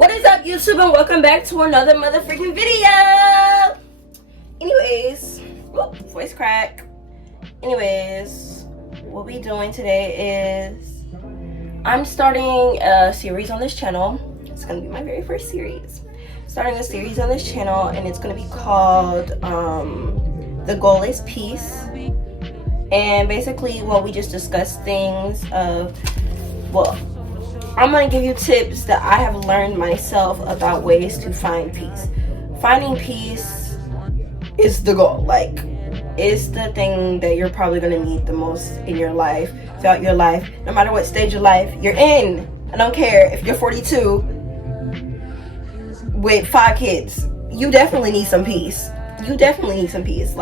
What is up, YouTube, and welcome back to another motherfucking video. Anyways, voice crack. Anyways, what we doing today is I'm starting a series on this channel. It's gonna be my very first series. Starting a series on this channel, and it's gonna be called The Goal is Peace. And basically, we just discuss things of, I'm going to give you tips that I have learned myself about ways to find peace. Finding peace is the goal. Like, it's the thing that you're probably going to need the most in your life, throughout your life, no matter what stage of life you're in. I don't care if you're 42 with 5 kids. You definitely need some peace. You definitely need some peace.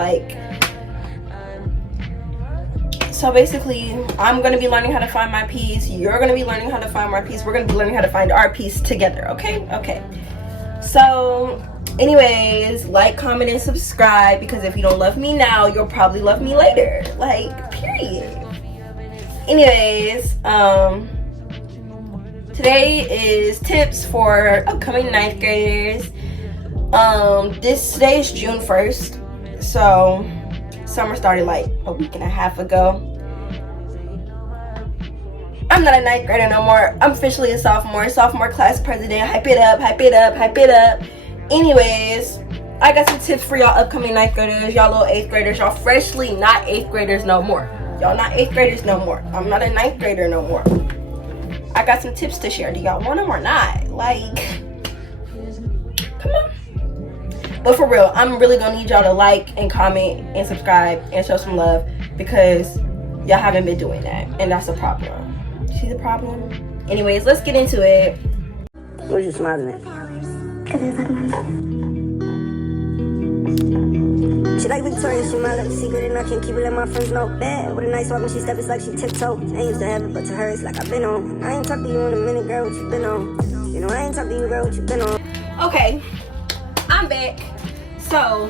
So basically, I'm going to be learning how to find my peace. You're going to be learning how to find my peace. We're going to be learning how to find our peace together, okay? Okay. So, anyways, like, comment, and subscribe, because if you don't love me now, you'll probably love me later. Like, period. Anyways, today is tips for upcoming 9th graders. Today is June 1st, so summer started like a week and a half ago. I'm not a 9th grader no more. I'm officially a sophomore class president. Hype it up, hype it up, hype it up. Anyways, I got some tips for y'all upcoming 9th graders, y'all little 8th graders, y'all freshly not 8th graders no more. Y'all not 8th graders no more. I'm not a 9th grader no more. I got some tips to share. Do y'all want them or not? Like, come on. But for real, I'm really gonna need y'all to like and comment and subscribe and show some love, because y'all haven't been doing that, and that's a problem. See the problem? Anyways, let's get into it. What are you smiling at? She like Victoria, she my little secret, and I can't keep it, let my friends know. Bad with a nice walk when she step, it's like she tiptoe. I ain't used to have it, but to her it's like I've been on. I ain't talked to you in a minute, girl, what you been on? You know I ain't talked to you, girl, what you been on? Okay, I'm back. So,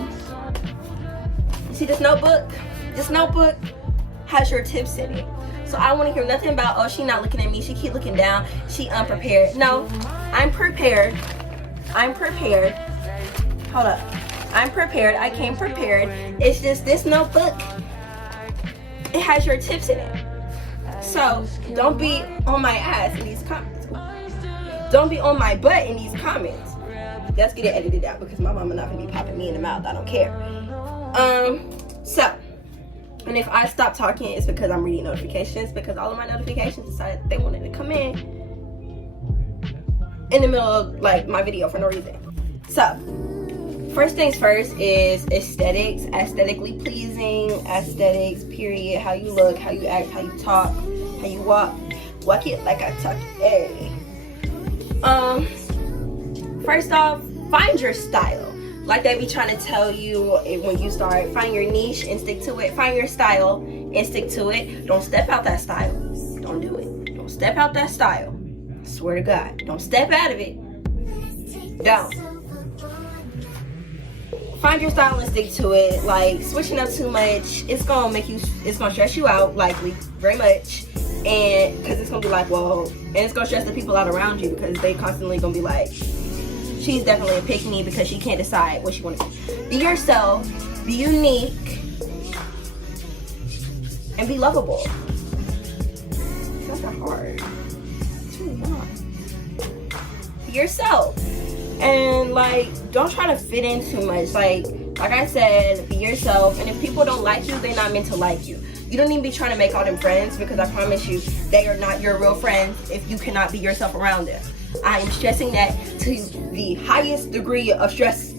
you see this notebook? This notebook has your tips in it. So I don't want to hear nothing about, oh, she not looking at me, she keep looking down, she unprepared. No, I'm prepared. I'm prepared. Hold up. I'm prepared. I came prepared. It's just this notebook, it has your tips in it. So don't be on my ass in these comments. Don't be on my butt in these comments. Let's get it edited out, because my mama not gonna be popping me in the mouth. I don't care. And if I stop talking, it's because I'm reading notifications, because all of my notifications decided they wanted to come in the middle of like my video for no reason. So first things first is aesthetics. Aesthetically pleasing. Aesthetics, period. How you look, how you act, how you talk, how you walk. Walk it like I talk. Hey. First off, find your style. Like they be trying to tell you when you start, find your niche and stick to it. Find your style and stick to it. Don't step out that style. Don't do it. Don't step out that style. I swear to God. Don't step out of it. Don't. Find your style and stick to it. Like, switching up too much, it's gonna stress you out, likely, very much. And because it's gonna be like, and it's gonna stress the people out around you, because they constantly gonna be like, she's definitely a pick me because she can't decide what she wants to be. Be yourself, be unique, and be lovable. It's not that hard. It's really not. Be yourself. And like, don't try to fit in too much. Like I said, be yourself. And if people don't like you, they're not meant to like you. You don't even be trying to make all them friends, because I promise you, they are not your real friends if you cannot be yourself around them. I am stressing that to the highest degree of stress,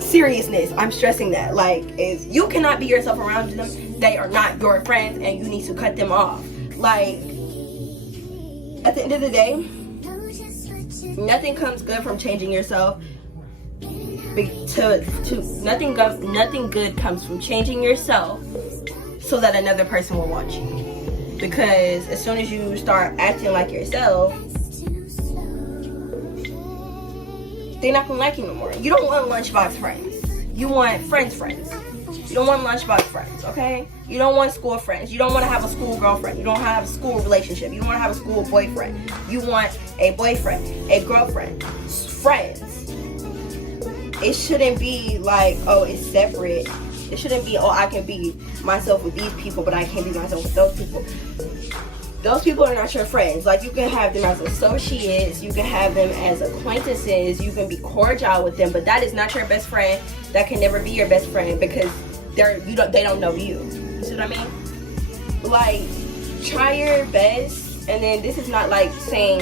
seriousness. I'm stressing that. Like, if you cannot be yourself around them, they are not your friends, and you need to cut them off. Like, at the end of the day, nothing comes good from changing yourself. Nothing good comes from changing yourself so that another person will want you. Because as soon as you start acting like yourself, they're not gonna like you no more. You don't want lunchbox friends. You want friends. You don't want lunchbox friends, okay? You don't want school friends. You don't want to have a school girlfriend. You don't have a school relationship. You don't want to have a school boyfriend. You want a boyfriend, a girlfriend, friends. It shouldn't be like, oh, it's separate. It shouldn't be, oh, I can be myself with these people, but I can't be myself with those people. Those people are not your friends. Like, you can have them as associates, you can have them as acquaintances, you can be cordial with them, but that is not your best friend. That can never be your best friend because they don't know you. You see what I mean? Like, try your best, and then this is not like saying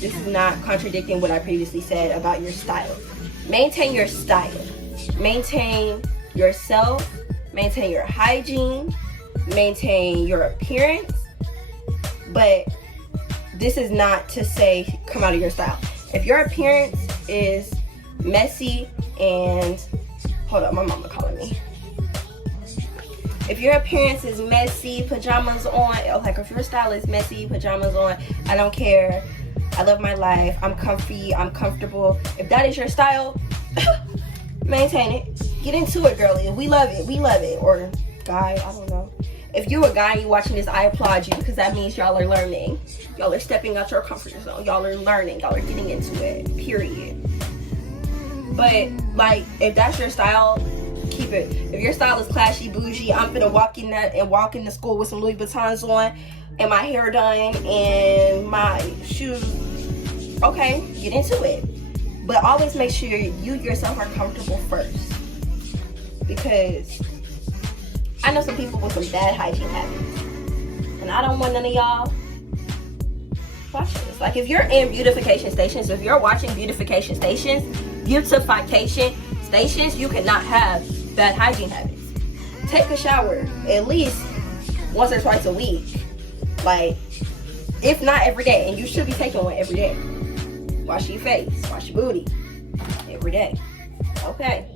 this is not contradicting what I previously said about your style. Maintain your style. Maintain yourself. Maintain your hygiene. Maintain your appearance. But this is not to say come out of your style. If your appearance is messy and hold up, my mama calling me. If your appearance is messy, pajamas on, like if your style is messy, pajamas on, I don't care. I love my life. I'm comfy. I'm comfortable. If that is your style, maintain it. Get into it, girlie. We love it. We love it. Or guy, I don't know. If you a guy and you watching this, I applaud you because that means y'all are learning. Y'all are stepping out your comfort zone. Y'all are learning. Y'all are getting into it. Period. But like, if that's your style, keep it. If your style is classy, bougie, I'm gonna walk in the school with some Louis Vuittons on and my hair done and my shoes. Okay, get into it. But always make sure you yourself are comfortable first. Because I know some people with some bad hygiene habits. And I don't want none of y'all. Watch this. Like, if you're in beautification stations, if you're watching beautification stations, you cannot have bad hygiene habits. Take a shower at least once or twice a week. Like, if not every day. And you should be taking one every day. Wash your face. Wash your booty. Every day. Okay.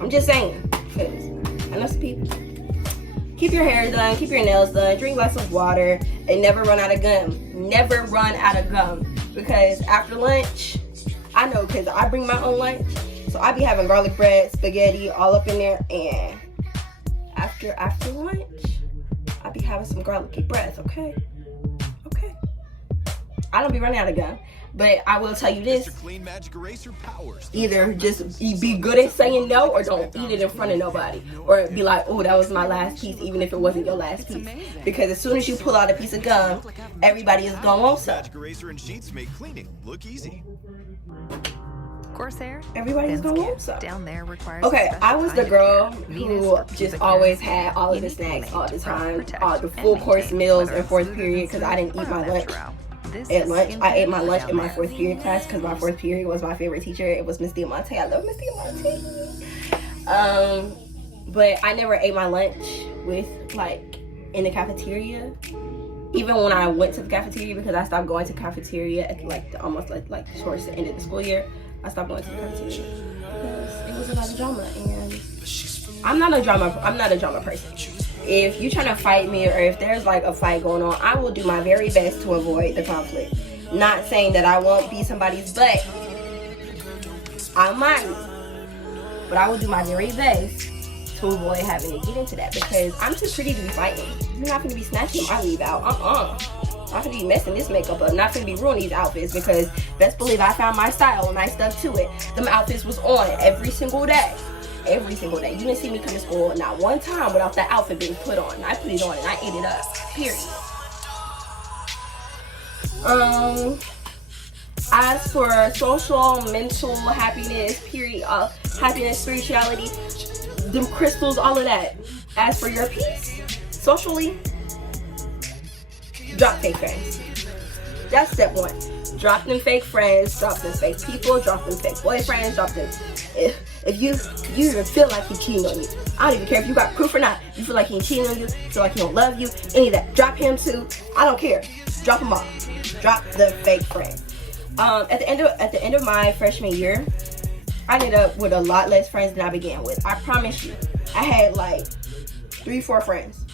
I'm just saying. Because I know some people. Keep your hair done. Keep your nails done. Drink lots of water. And never run out of gum. Never run out of gum. Because after lunch, I know because I bring my own lunch. So I be having garlic bread, spaghetti, all up in there. And after lunch, I be having some garlicky breath, okay? I don't be running out of gum. But I will tell you this. Either just be good at saying no or don't eat it in front of nobody. Or be like, oh, that was my last piece, even if it wasn't your last piece. Because as soon as you pull out a piece of gum, everybody is going to want some. Corsair. Everybody's going to want some. Down there requires okay, I was the girl who just always had all of the snacks all the time. The full course meals in fourth period because I didn't eat my lunch. At lunch, I ate my lunch in my fourth period class because my fourth period was my favorite teacher. It was Miss Diamante. I love Miss Diamante. But I never ate my lunch in the cafeteria. Even when I went to the cafeteria, because I stopped going to cafeteria at almost towards the end of the school year. I stopped going to the cafeteria because it was a lot of drama, and I'm not a drama person. If you're trying to fight me, or if there's a fight going on, I will do my very best to avoid the conflict. Not saying that I won't be somebody's butt. I might. But I will do my very best to avoid having to get into that because I'm too pretty to be fighting. You're not going to be snatching my leave out. I'm not going to be messing this makeup up. I'm not going to be ruining these outfits because best believe I found my style and I stuck to it. Them outfits was on every single day. Every single day. You didn't see me come to school not one time without that outfit being put on. I put it on and I ate it up. Period. As for social, mental happiness, happiness, spirituality, them crystals, all of that. As for your peace, socially, drop fake friends. That's step one. Drop them fake friends, drop them fake people, drop them fake boyfriends, drop them. If you even feel like he's cheating on you, I don't even care if you got proof or not. You feel like he's cheating on you, feel like he don't love you, any of that. Drop him too. I don't care. Drop them all. Drop the fake friends. At the end of my freshman year, I ended up with a lot less friends than I began with. I promise you, I had 3-4 friends.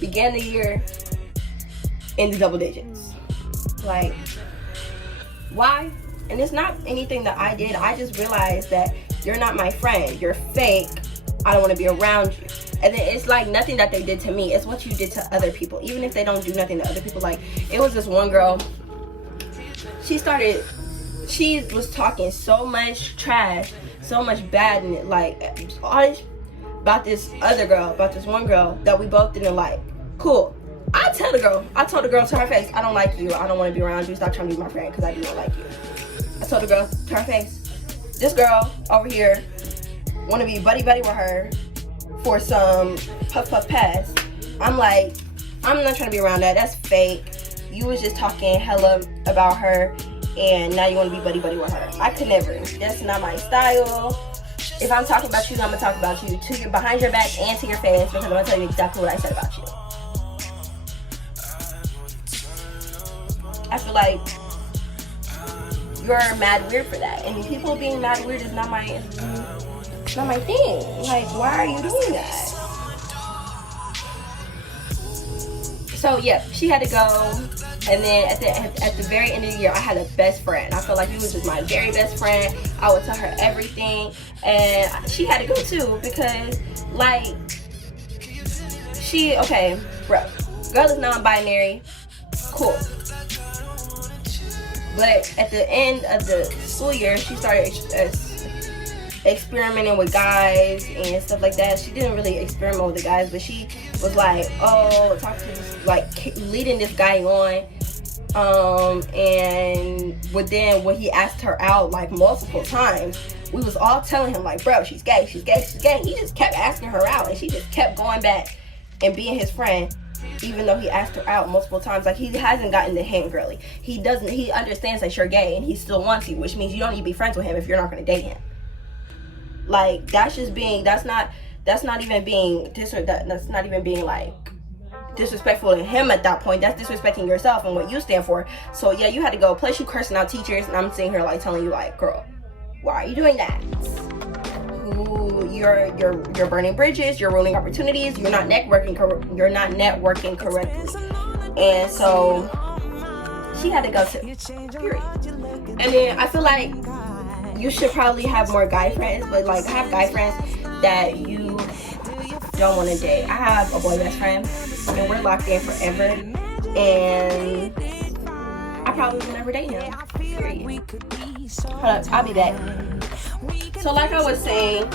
Began the year in the double digits. Why? And it's not anything that I did. I just realized that you're not my friend. You're fake. I don't want to be around you. And then it's like nothing that they did to me, it's what you did to other people. Even if they don't do nothing to other people. Like, it was this one girl, she was talking so much trash, so much bad, and like all this about this other girl, about this one girl that we both didn't like. Cool. I told the girl to her face, I don't like you, I don't want to be around you, stop trying to be my friend because I do not like you. I told the girl to her face, this girl over here want to be buddy with her for some puff pass. I'm like, I'm not trying to be around that. That's fake. You was just talking hella about her, and now you want to be buddy with her. I could never. That's not my style. If I'm talking about you, I'm gonna talk about you to your behind your back and to your face, because I'm gonna tell you exactly what I said about you. I feel like you're mad weird for that, and people being mad weird is not my thing. Like, why are you doing that? So yeah, she had to go, and then at the very end of the year, I had a best friend. I felt like he was just my very best friend. I would tell her everything, and she had to go too, because like bro, girl is non-binary, cool. But at the end of the school year, she started experimenting with guys and stuff like that. She didn't really experiment with the guys, but she was like, talking to this, like leading this guy on. And then when he asked her out like multiple times, we was all telling him like, bro, she's gay. He just kept asking her out, and she just kept going back and being his friend, even though he asked her out multiple times. Like, he hasn't gotten the hint, girly. He understands that you're gay, and he still wants you, which means you don't need to be friends with him if you're not going to date him. Like, that's not even being like disrespectful to him at that point. That's disrespecting yourself and what you stand for. So yeah, you had to go. Plus you cursing out teachers, and I'm sitting here like telling you like, girl, why are you doing that? You're burning bridges, you're ruining opportunities, you're not networking correctly. And so she had to go too. Period. And then I feel like you should probably have more guy friends, but like have guy friends that you don't want to date. I have a boy best friend, and we're locked in forever, and I probably will never date him. Period. Hold up, I'll be back. So like I was saying,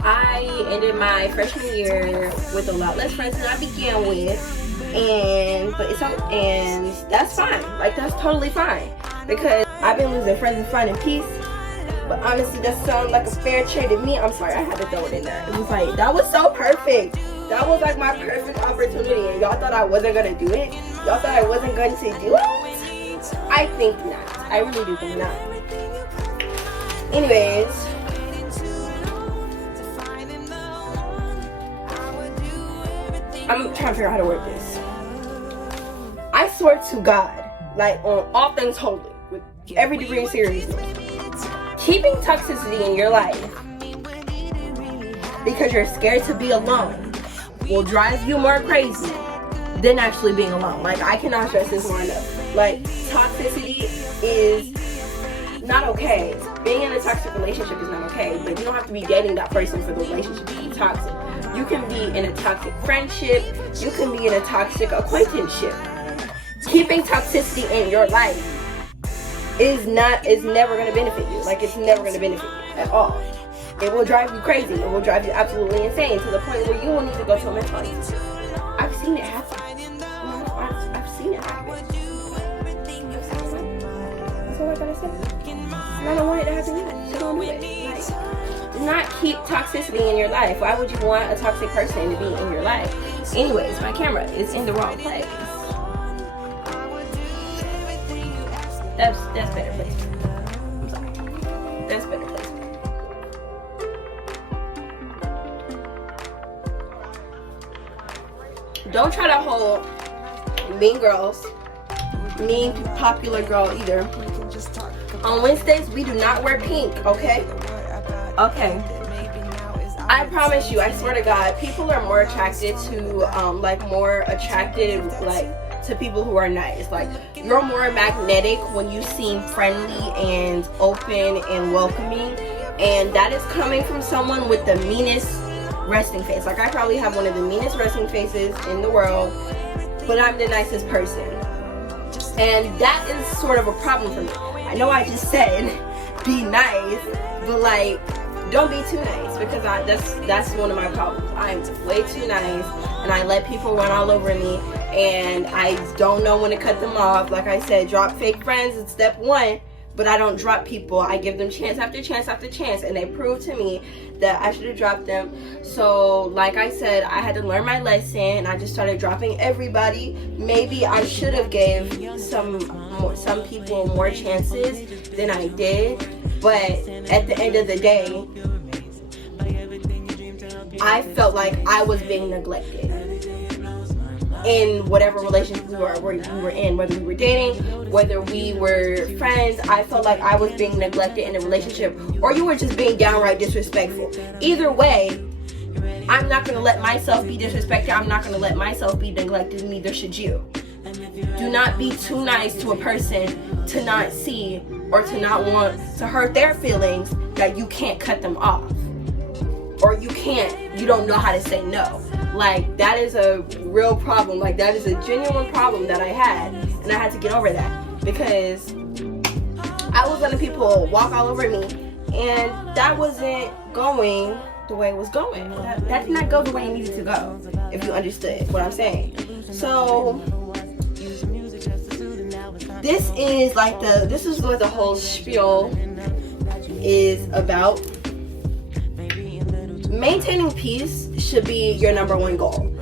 I ended my freshman year with a lot less friends than I began with, and that's fine. Like, that's totally fine, because I've been losing friends and fun and peace. But honestly, that sounds like a fair trade to me. I'm sorry, I had to throw it in there. It was like, that was so perfect. That was like my perfect opportunity, and y'all thought I wasn't gonna do it? Y'all thought I wasn't going to do it? I think not. I really do think not. Anyways, I'm trying to figure out how to word this. I swear to God, like on all things holy, with every degree of seriousness, keeping toxicity in your life because you're scared to be alone will drive you more crazy than actually being alone. Like, I cannot stress this more enough. Like, toxicity is not okay. Being in a toxic relationship is not okay, but you don't have to be dating that person for the relationship to be toxic. You can be in a toxic friendship. You can be in a toxic acquaintanceship. Keeping toxicity in your life is never going to benefit you. Like, it's never going to benefit you at all. It will drive you crazy. It will drive you absolutely insane, to the point where you will need to go to a mental institute. I've seen it happen. I've seen it happen. That's all I gotta say. And I don't want it to happen either. So don't do it. Like, do not keep toxicity in your life. Why would you want a toxic person to be in your life? Anyways, my camera is in the wrong place. That's better placement. I'm sorry. That's better placement. Don't try to hold mean girls, mean popular girl either. On Wednesdays, we do not wear pink, okay? Okay. I promise you, I swear to God, people are more attracted to, to people who are nice. Like, you're more magnetic when you seem friendly and open and welcoming. And that is coming from someone with the meanest resting face. Like, I probably have one of the meanest resting faces in the world, but I'm the nicest person. And that is sort of a problem for me. I know I just said be nice, but like, don't be too nice, because that's one of my problems. I'm way too nice, and I let people run all over me, and I don't know when to cut them off. Like I said, drop fake friends is step one, but I don't drop people. I give them chance after chance after chance, and they prove to me that I should have dropped them. So like I said, I had to learn my lesson, and I just started dropping everybody. Maybe I should have gave some people more chances than I did, but at the end of the day, I felt like I was being neglected in whatever relationship we were in, whether we were dating, whether we were friends. I felt like I was being neglected in a relationship, or you were just being downright disrespectful. Either way, I'm not going to let myself be disrespected. I'm not going to let myself be neglected, and neither should you. Do not be too nice to a person to not see or to not want to hurt their feelings that you can't cut them off, or you don't know how to say no. Like, that is a real problem. Like, that is a genuine problem that I had, and I had to get over that, because I was letting people walk all over me, and that wasn't going the way it was going. That did not go the way it needed to go, if you understood what I'm saying. So this is what the whole spiel is about. Maintaining peace should be your number one goal.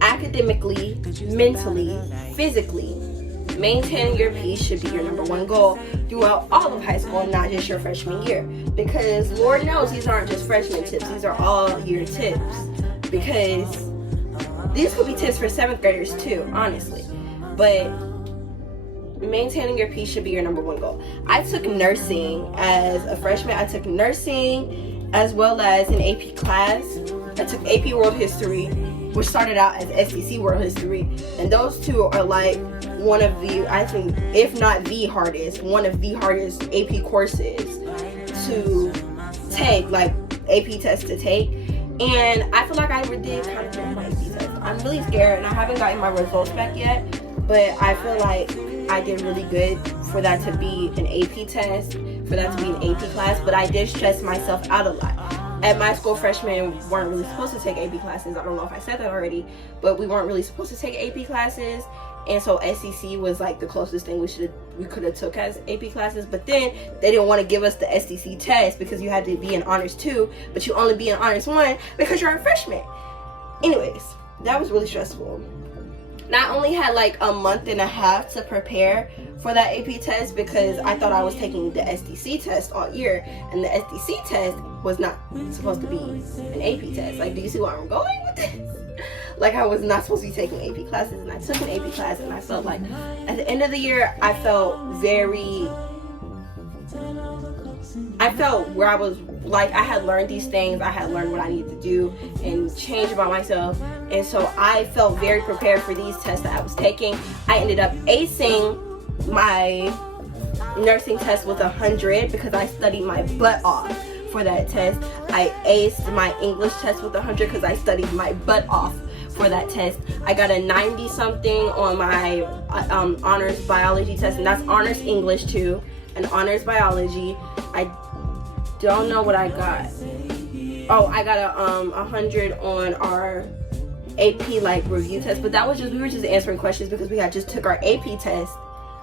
Academically, mentally, physically, maintaining your peace should be your number one goal throughout all of high school, not just your freshman year. Because Lord knows these aren't just freshman tips, these are all year tips. Because these could be tips for 7th graders too, honestly. But maintaining your peace should be your number one goal. I took nursing as a freshman. I took nursing as well as an AP class. I took AP World History, which started out as SEC World History, and those two are like one of the, I think, if not the hardest, one of the hardest AP courses to take, like AP tests to take. And I feel like I did kind of fail my AP test. I'm really scared, and I haven't gotten my results back yet, but I feel like I did really good for that to be an AP test, for that to be an AP class, but I did stress myself out a lot. At my school, freshmen weren't really supposed to take AP classes. I don't know if I said that already, but we weren't really supposed to take AP classes, and so SEC was like the closest thing we could have took as AP classes. But then they didn't want to give us the SEC test because you had to be in honors 2, but you only be in honors 1 because you're a freshman. Anyways, that was really stressful. And I only had like a month and a half to prepare for that AP test because I thought I was taking the SDC test all year, and the SDC test was not supposed to be an AP test. Like, do you see where I'm going with this? Like, I was not supposed to be taking AP classes, and I took an AP class, and I felt like at the end of the year, I felt where I was like, I had learned these things, I had learned what I needed to do and change about myself, and so I felt very prepared for these tests that I was taking. I ended up acing my nursing test with 100 because I studied my butt off for that test. I aced my English test with 100 because I studied my butt off for that test. I got a 90 something on my honors biology test, and that's honors English too, and honors biology. I don't know what I got. Oh, I got a 100 on our AP like review test, but that was just, we were just answering questions because we had just took our AP test.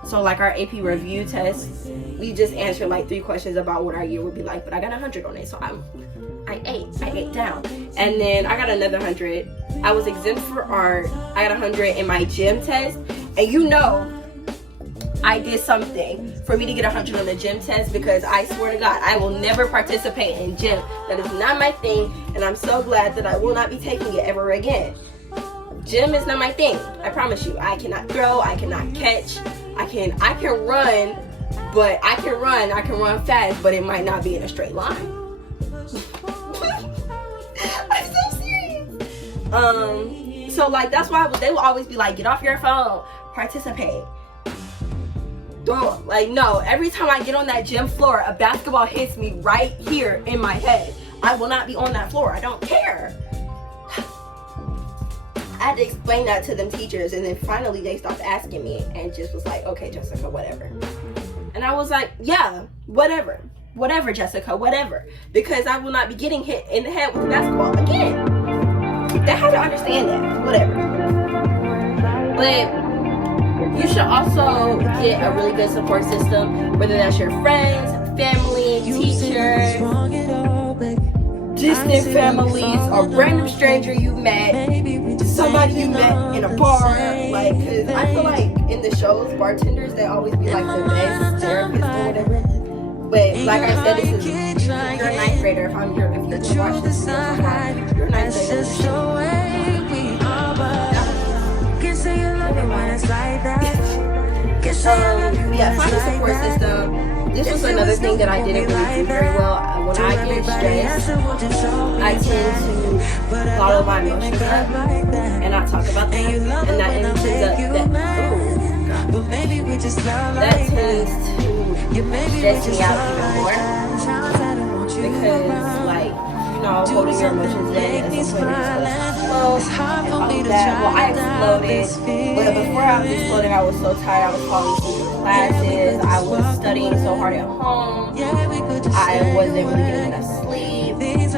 So like our AP review test, we just answered like 3 questions about what our year would be like, but I got 100 on it, so I ate down. And then I got another 100. I was exempt for art. I got 100 in my gym test, and you know I did something for me to get 100 on the gym test, because I swear to God, I will never participate in gym. That is not my thing, and I'm so glad that I will not be taking it ever again. Gym is not my thing. I promise you. I cannot throw. I cannot catch. I can run, but I can run fast, but it might not be in a straight line. I'm so serious. So like, that's why they will always be like, get off your phone, participate. Don't, like, no, every time I get on that gym floor, a basketball hits me right here in my head. I will not be on that floor. I don't care. I had to explain that to them teachers, and then finally they stopped asking me and just was like, okay, Jessica, whatever. And I was like, yeah, whatever, Jessica, whatever, because I will not be getting hit in the head with a basketball again. They had to understand that, whatever. But you should also get a really good support system, whether that's your friends, family, teachers, distant families, a random stranger you met, somebody you met in a bar. Like, cause I feel like in the shows, bartenders, they always be like the best therapists or whatever. But like I said, this is, you're a ninth grader. If you watch this video, you're a ninth grader. Yeah, find a support system. This was another thing that I didn't really do very well. When I get stressed, I tend to bottle my emotions up and not talk about them, and that tends to stress me out even more, because like, holding your emotions in at some point is explode and all of that. Well, I exploded, but before I was exploding, I was so tired. I was falling asleep in classes. I was studying so hard at home. I wasn't really getting enough sleep, and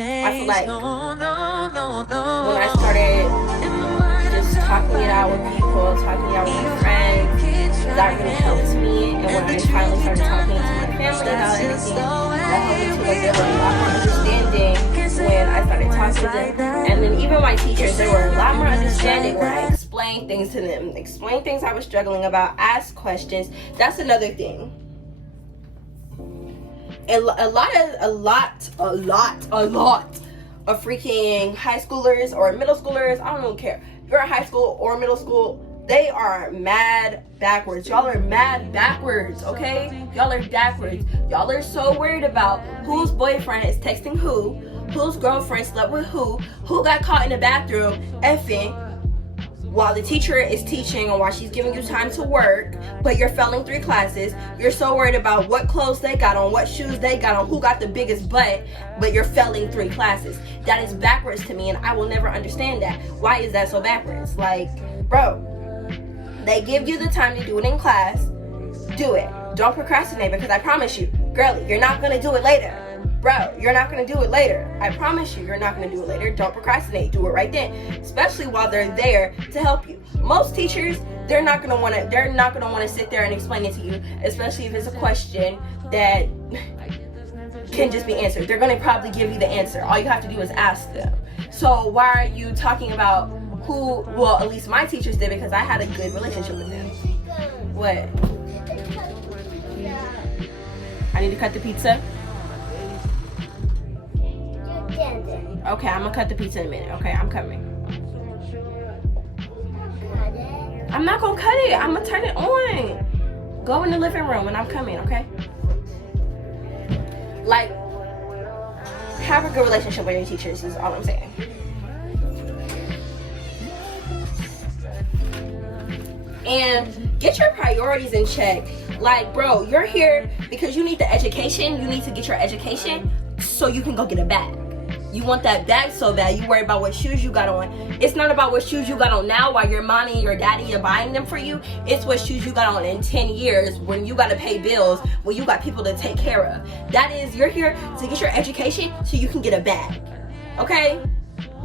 I feel like when I started just talking it out with people, talking it out with my friends, that really helped me. And when I finally started talking to my family about everything, that helped me to like get a lot more understanding when I started talking to them. And then even my teachers, they were a lot more understanding when I explained things to them, explained things I was struggling about, asked questions. That's another thing. And a lot of freaking high schoolers or middle schoolers, I don't even care. If you're in high school or middle school, they are mad backwards. Y'all are mad backwards, okay? Y'all are backwards. Y'all are so worried about whose boyfriend is texting whose girlfriend slept with who got caught in the bathroom effing while the teacher is teaching and while she's giving you time to work, but you're failing 3 classes. You're so worried about what clothes they got on, what shoes they got on, who got the biggest butt, but you're failing 3 classes. That is backwards to me, and I will never understand that. Why is that so backwards? Like, bro, they give you the time to do it in class. Do it. Don't procrastinate, because I promise you, girlie, you're not going to do it later. Bro, you're not going to do it later. I promise you, you're not going to do it later. Don't procrastinate. Do it right then, especially while they're there to help you. Most teachers, they're not going to want to sit there and explain it to you, especially if it's a question that can just be answered. They're going to probably give you the answer. All you have to do is ask them. So why are you talking about who? Well, at least my teachers did, because I had a good relationship with them. What? I need to cut the pizza? Okay, I'm gonna cut the pizza in a minute. Okay, I'm coming. I'm not gonna cut it. I'm gonna turn it on. Go in the living room and I'm coming, okay? Like, have a good relationship with your teachers is all I'm saying. And get your priorities in check. Like, bro, you're here because you need the education. You need to get your education so you can go get a bag. You want that bag so bad. You worry about what shoes you got on. It's not about what shoes you got on now while your mommy and your daddy are buying them for you. It's what shoes you got on in 10 years when you got to pay bills, when you got people to take care of. That is, you're here to get your education so you can get a bag. Okay?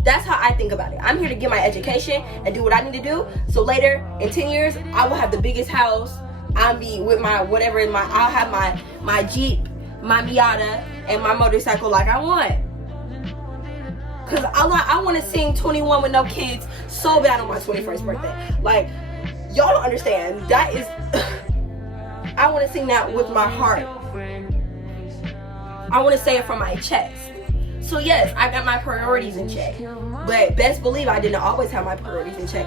That's how I think about it. I'm here to get my education and do what I need to do. So later, in 10 years, I will have the biggest house. I'll be with my whatever in my, I'll have my Jeep, my Miata, and my motorcycle like I want. Cause I want to sing 21 with no kids so bad on my 21st birthday. Like, y'all don't understand. That is, I want to sing that with my heart. I want to say it from my chest. So yes, I got my priorities in check. But best believe I didn't always have my priorities in check.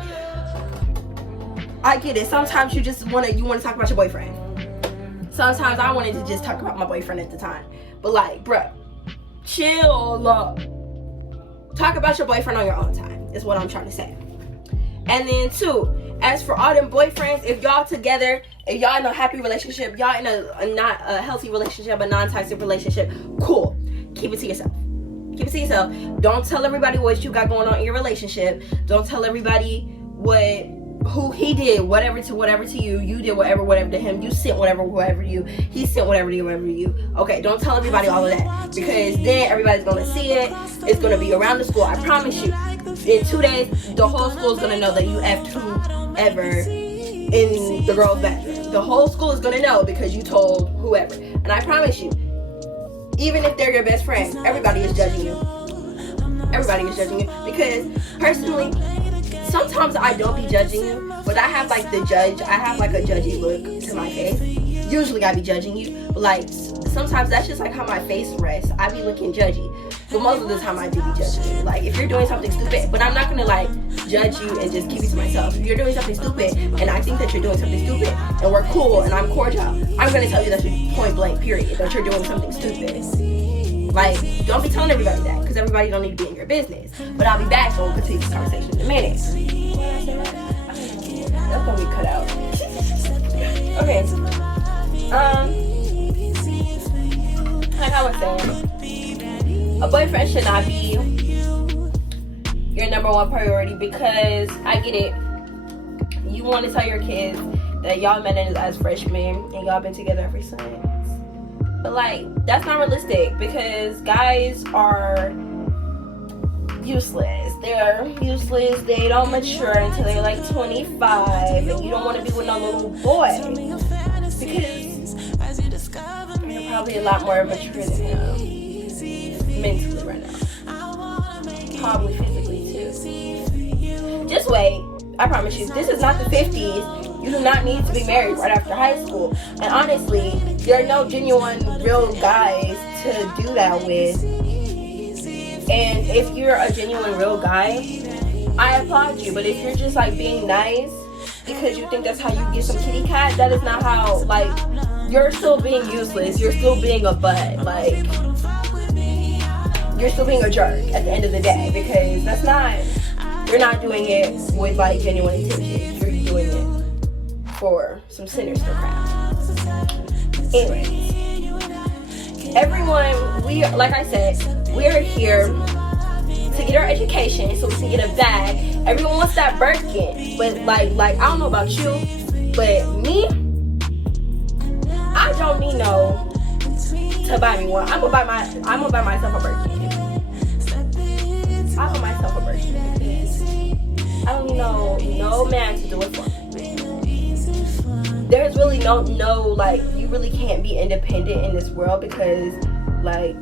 I get it. Sometimes you want to talk about your boyfriend. Sometimes I wanted to just talk about my boyfriend at the time. But like, bruh, chill up. Talk about your boyfriend on your own time, is what I'm trying to say. And then 2, as for all them boyfriends, if y'all together, if y'all in a happy relationship, y'all in a not a healthy relationship, a non-toxic relationship, cool. Keep it to yourself. Keep it to yourself. Don't tell everybody what you got going on in your relationship. Don't tell everybody who he did whatever to you. You did whatever to him. You sent whatever to you. He sent whatever to you. Okay, don't tell everybody all of that, because then everybody's gonna see it. It's gonna be around the school. I promise you. In 2 days, the whole school is gonna know that you effed whoever in the girl's bedroom. The whole school is gonna know because you told whoever. And I promise you, even if they're your best friend, everybody is judging you. Everybody is judging you, because personally, sometimes I don't be judging you, but I have like a judgy look to my face. Usually I be judging you, but like sometimes that's just like how my face rests. I be looking judgy, but most of the time I do be judging you. Like if you're doing something stupid, but I'm not gonna like judge you and just keep it to myself. If you're doing something stupid and I think that you're doing something stupid and we're cool and I'm cordial, I'm gonna tell you that you're point blank period, that you're doing something stupid. Like, don't be telling everybody that, because everybody don't need to be in your business. But I'll be back, so we'll continue this conversation in a minute. That's gonna be cut out. Okay. Like I was saying, a boyfriend should not be your number one priority, because I get it. You want to tell your kids that y'all met as freshmen and y'all been together ever since. But like, that's not realistic, because guys are useless. They're useless. They don't mature until they're like 25, and you don't want to be with no little boy, because you're probably a lot more mature than him mentally right now, probably physically too. Just wait. I promise you, this is not the 50s. You do not need to be married right after high school. And honestly, there are no genuine, real guys to do that with. And if you're a genuine, real guy, I applaud you. But if you're just like being nice because you think that's how you get some kitty cat, that is not how, like, you're still being useless. You're still being a butt. Like, you're still being a jerk at the end of the day, because that's not, you're not doing it with like genuine intentions. You're doing it for some sinister crap. Anyway, everyone, like I said, we're here to get our education so we can get a bag. Everyone wants that Birkin, but like I don't know about you, but me, I don't need no to buy me one. I'm gonna buy myself a Birkin. I buy myself a Birkin. I don't need no man to do it for me. There's really no like, you really can't be independent in this world, because like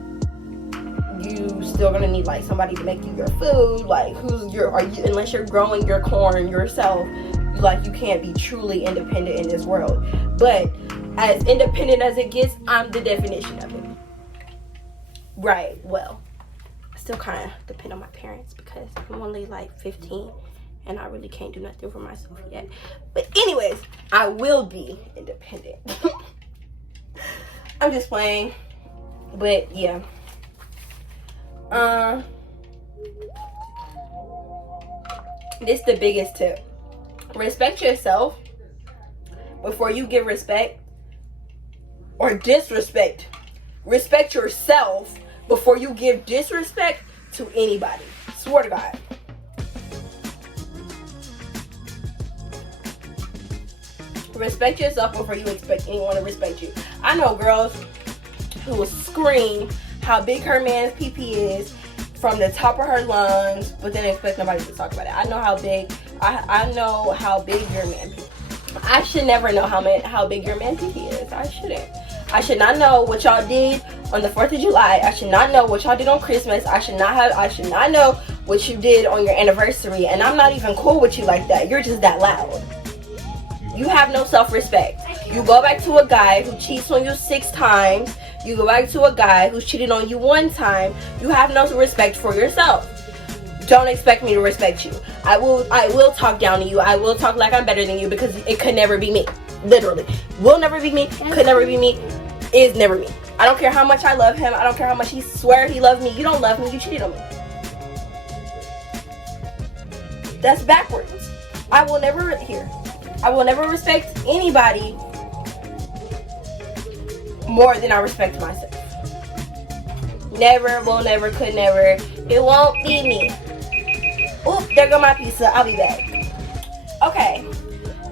you still gonna need like somebody to make you your food. Like unless you're growing your corn yourself, like you can't be truly independent in this world. But as independent as it gets, I'm the definition of it. Right, well, I still kind of depend on my parents, because I'm only like 15 and I really can't do nothing for myself yet. But anyways, I will be independent. I'm just playing. But yeah. This is the biggest tip. Respect yourself before you give respect or disrespect. Respect yourself before you give disrespect to anybody. Swear to God. Respect yourself before you expect anyone to respect you. I know girls who will scream how big her man's PP is from the top of her lungs, but then expect nobody to talk about it. I know how big your man PP. I should never know how big your man PP is. I shouldn't. I should not know what y'all did on the 4th of July. I should not know what y'all did on Christmas. I should not know what you did on your anniversary. And I'm not even cool with you like that. You're just that loud. You have no self-respect. You go back to a guy who cheats on you 6 times. You go back to a guy who's cheated on you 1 time. You have no respect for yourself. Don't expect me to respect you. I will talk down to you. I will talk like I'm better than you, because it could never be me. Literally. Will never be me. Could never be me. Is never me. I don't care how much I love him. I don't care how much he swear he loves me. You don't love me. You cheated on me. That's backwards. I will never respect anybody more than I respect myself. Never, will never, could never. It won't be me. Oop, there go my pizza. I'll be back. Okay.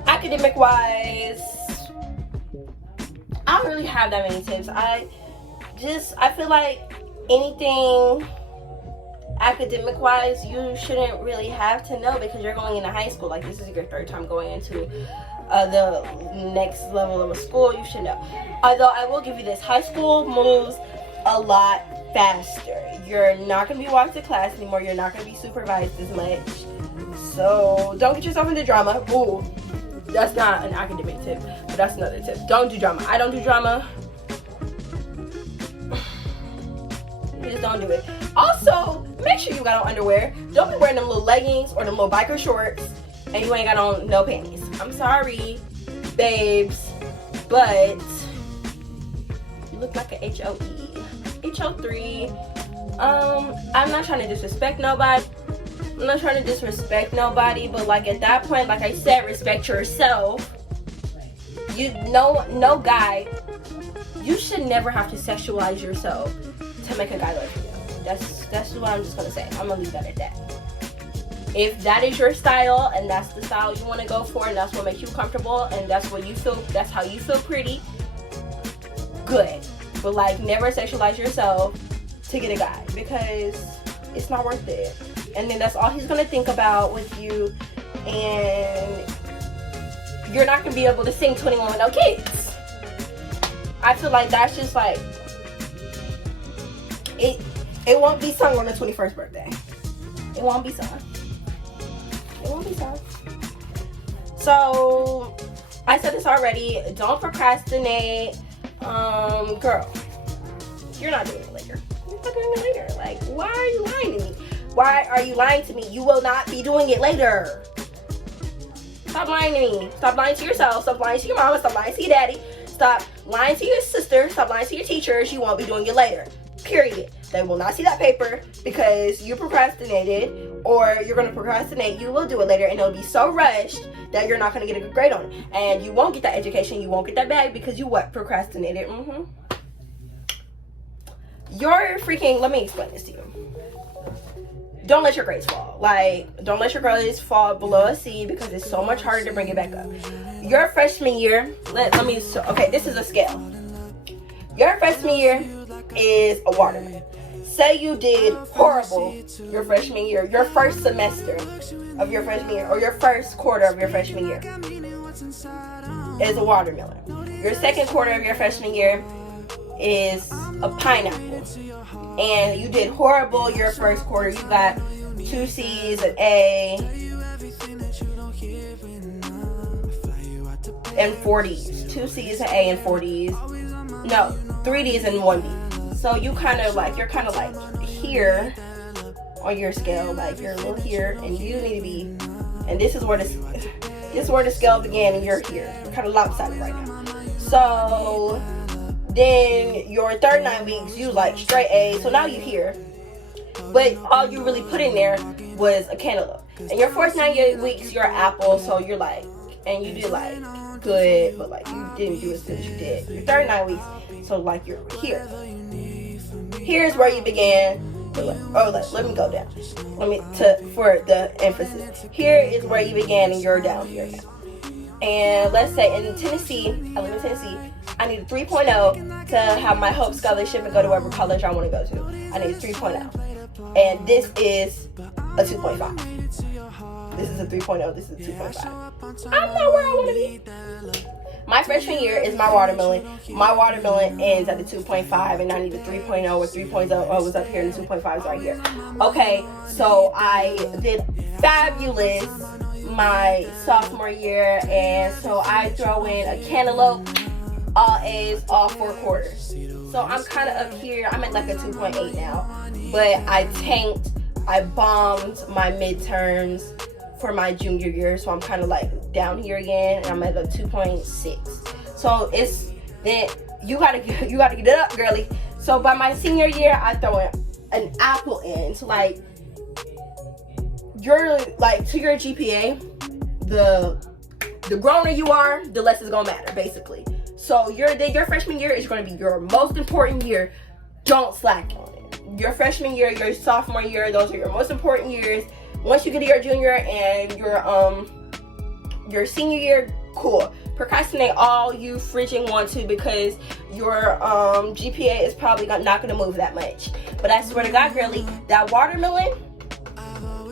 Academic wise, I don't really have that many tips. I feel like anything academic wise you shouldn't really have to know because you're going into high school. Like, this is your third time going into the next level of a school. You should know. Although I will give you this, high school moves a lot faster. You're not going to be walked to class anymore. You're not going to be supervised as much. So don't get yourself into drama. Ooh, that's not an academic tip, but that's another tip. Don't do drama. I don't do drama. Just don't do it. Also, make sure you got on underwear. Don't be wearing them little leggings or them little biker shorts and you ain't got on no panties. I'm sorry, babes, but you look like a HOE. HO3. I'm not trying to disrespect nobody. But like at that point, like I said, respect yourself. No guy, you should never have to sexualize yourself to make a guy love you. That's what I'm just gonna say. I'm gonna leave that at that. If that is your style and that's the style you want to go for and that's what makes you comfortable and that's what you feel, that's how you feel pretty, good. But like, never sexualize yourself to get a guy because it's not worth it. And then that's all he's gonna think about with you, and you're not gonna be able to sing 21 with no kids. I feel like that's just like it won't be sung on the 21st birthday. It won't be sung. So I said this already, don't procrastinate. Girl, you're not doing it later. You're not doing it later. Like, why are you lying to me? Why are you lying to me? You will not be doing it later. Stop lying to me. Stop lying to yourself. Stop lying to your mama. Stop lying to your daddy. Stop lying to your sister. Stop lying to your teachers. You won't be doing it later. Period. They will not see that paper because you procrastinated, or you're going to procrastinate. You will do it later, and it'll be so rushed that you're not going to get a good grade on it. And you won't get that education. You won't get that bag because you what? Procrastinated. You're freaking, let me explain this to you. Don't let your grades fall. Like, don't let your grades fall below a C because it's so much harder to bring it back up. Your freshman year, okay, this is a scale. Your freshman year is a watermelon. Say you did horrible your freshman year, your first semester of your freshman year, or your first quarter of your freshman year is a watermelon. Your second quarter of your freshman year is a pineapple. And you did horrible your first quarter. You got 2 C's, an A, and 4 D's. 2 C's, an A, and 4 D's. No, 3 D's and 1 B. So you're kind of like here on your scale, like you're a little here, and you need to be, and this is where the scale began, and you're here. You're kind of lopsided right now. So then your third 9 weeks, you like straight A, so now you're here. But all you really put in there was a cantaloupe. And your fourth 9 weeks, you're apple, so you're like, and you did like good, but like you didn't do as good as you did. Your third 9 weeks, so like you're here. Here's where you began. Let me go down. For the emphasis. Here is where you began, and you're down here. And let's say in Tennessee, I live in Tennessee, I need a 3.0 to have my Hope Scholarship and go to whatever college I want to go to. I need a 3.0. And this is a 2.5. This is a 3.0, this is a 2.5. I'm not where I want to be. My freshman year is my watermelon. My watermelon ends at the 2.5, and I need a 3.0 or 3.0. Oh, it was up here, and the 2.5 is right here. Okay, so I did fabulous my sophomore year, and so I throw in a cantaloupe, all A's, all 4 quarters. So I'm kind of up here. I'm at like a 2.8 now, but I bombed my midterms for my junior year, so I'm kind of like down here again, and I'm at a 2.6. So it's then you gotta get it up, girly. So by my senior year, I throw an apple in. So like you're like to your GPA, the growner you are, the less it's gonna matter, basically. So your freshman year is gonna be your most important year. Don't slack on it. your freshman year, your sophomore year, those are your most important years. Once you get to your junior and your senior year, cool. Procrastinate all you freaking want to, because your GPA is probably not going to move that much. But I swear to God, girly, that watermelon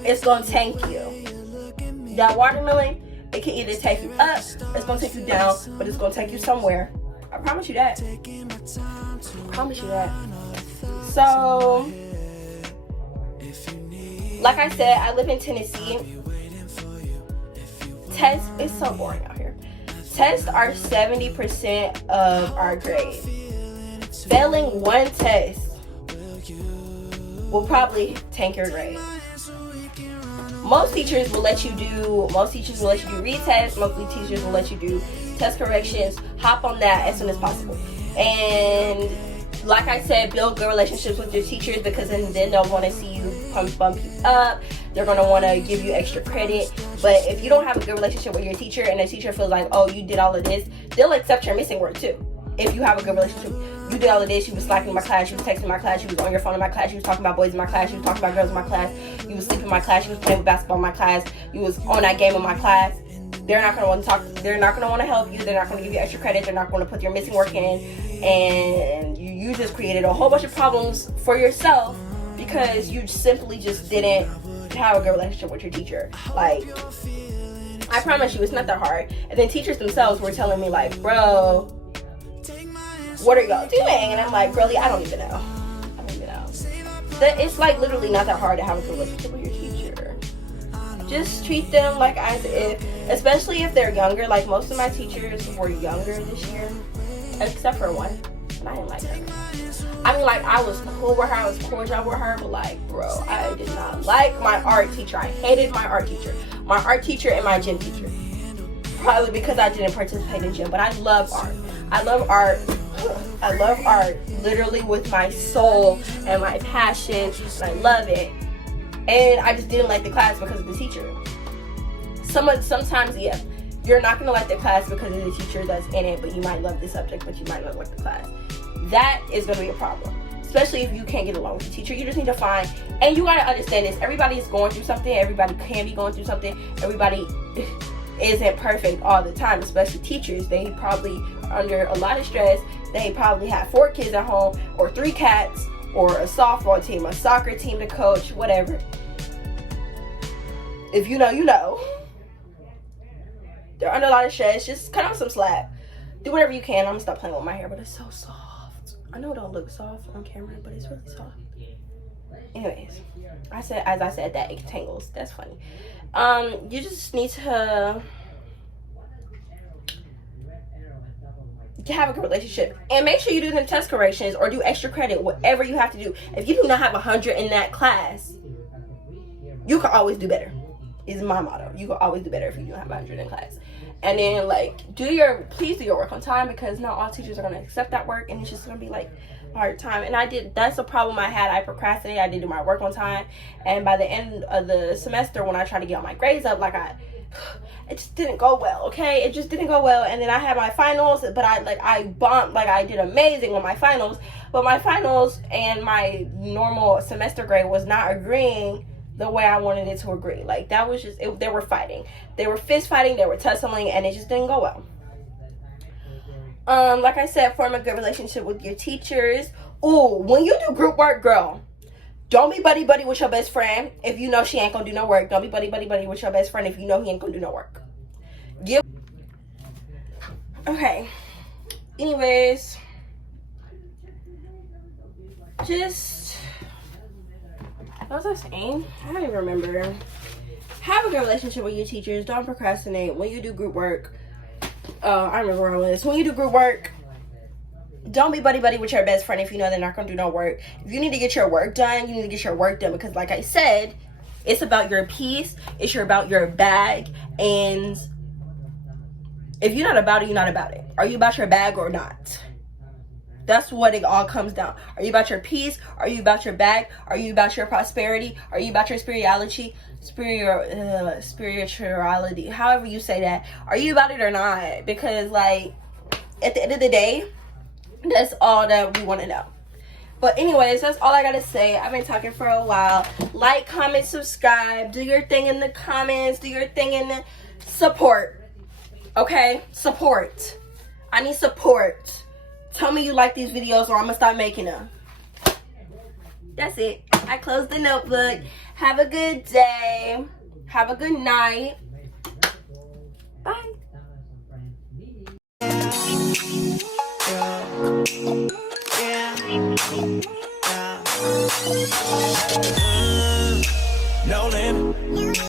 is going to tank you. That watermelon, it can either take you up, it's going to take you down, but it's going to take you somewhere. I promise you that. I promise you that. So, like I said, I live in Tennessee. Tests is so boring out here. Tests are 70% of our grade. Failing one test will probably tank your grade. Most teachers will let you do retests. Most teachers will let you do test corrections. Hop on that as soon as possible. And like I said, build good relationships with your teachers, because then they'll want to see you bump you up. They're going to want to give you extra credit. But if you don't have a good relationship with your teacher, and the teacher feels like, oh, you did all of this, they'll accept your missing work too. If you have a good relationship, you did all of this, you was slacking in my class, you was texting my class, you was on your phone in my class, you was talking about boys in my class, you was talking about girls in my class, you was sleeping in my class, you was playing with basketball in my class, you was on that game in my class. They're not going to want to talk. They're not going to want to help you. They're not going to give you extra credit. They're not going to put your missing work in, and you just created a whole bunch of problems for yourself because you simply just didn't have a good relationship with your teacher. Like, I promise you, it's not that hard. And then teachers themselves were telling me, like, bro, what are y'all doing? And I'm like, really, I don't even know. It's like literally not that hard to have a good relationship with your teacher. Just treat them like as if, especially if they're younger. Like, most of my teachers were younger this year, except for one, and I didn't like her. I mean, like, I was cool with her, I was cordial with her, but like, bro, I did not like my art teacher. I hated my art teacher and my gym teacher. Probably because I didn't participate in gym, but I love art. I love art literally with my soul and my passion, and I love it. And I just didn't like the class because of the teacher. Sometimes, yeah, you're not going to like the class because of the teacher that's in it, but you might love the subject, but you might not like the class. That is going to be a problem, especially if you can't get along with the teacher. You just need to find, and you got to understand this, everybody is going through something, everybody can be going through something, everybody isn't perfect all the time, especially teachers. They probably are under a lot of stress. They probably have 4 kids at home, or 3 cats, or a softball team, a soccer team to coach, whatever. If you know, you know. They're under a lot of stress. Just cut off some slack. Do whatever you can. I'm gonna stop playing with my hair, but it's so soft. I know it don't look soft on camera, but it's really soft. Anyways, as I said, that it tangles. That's funny. You just need to have a good relationship, and make sure you do the test corrections or do extra credit, whatever you have to do. If you do not have 100 in that class, you can always do better, is my motto. You can always do better if you don't have 100 in class. And then, like, please do your work on time, because not all teachers are going to accept that work, and it's just going to be like a hard time. And that's a problem I had. I procrastinated. I didn't do my work on time, and by the end of the semester, when I tried to get all my grades up, it just didn't go well, okay? It just didn't go well. And then I had my finals, but I bombed. Like, I did amazing on my finals, but my finals and my normal semester grade was not agreeing the way I wanted it to agree. Like, that was just, they were fighting. They were fist fighting, they were tussling, and it just didn't go well. Like I said, form a good relationship with your teachers. Ooh, when you do group work, girl, don't be buddy-buddy with your best friend if you know she ain't gonna do no work. Don't be buddy-buddy with your best friend if you know he ain't gonna do no work. Okay. Anyways, what was I saying? I don't even remember. Have a good relationship with your teachers. Don't procrastinate. When you do group work, I remember where I was. When you do group work, don't be buddy-buddy with your best friend if you know they're not going to do no work. If you need to get your work done, you need to get your work done, because like I said, it's about your peace. It's about your bag. And if you're not about it, you're not about it. Are you about your bag or not? That's what it all comes down. Are you about your peace? Are you about your bag? Are you about your prosperity? Are you about your spirituality? Spirituality, however you say that. Are you about it or not? Because, like, at the end of the day, that's all that we want to know. But anyways, that's all I gotta say. I've been talking for a while. Like, comment, subscribe. Do your thing in the comments. Do your thing in the support. Okay? Support. I need support. Tell me you like these videos or I'm gonna stop making them. That's it. I closed the notebook. Have a good day. Have a good night. Bye.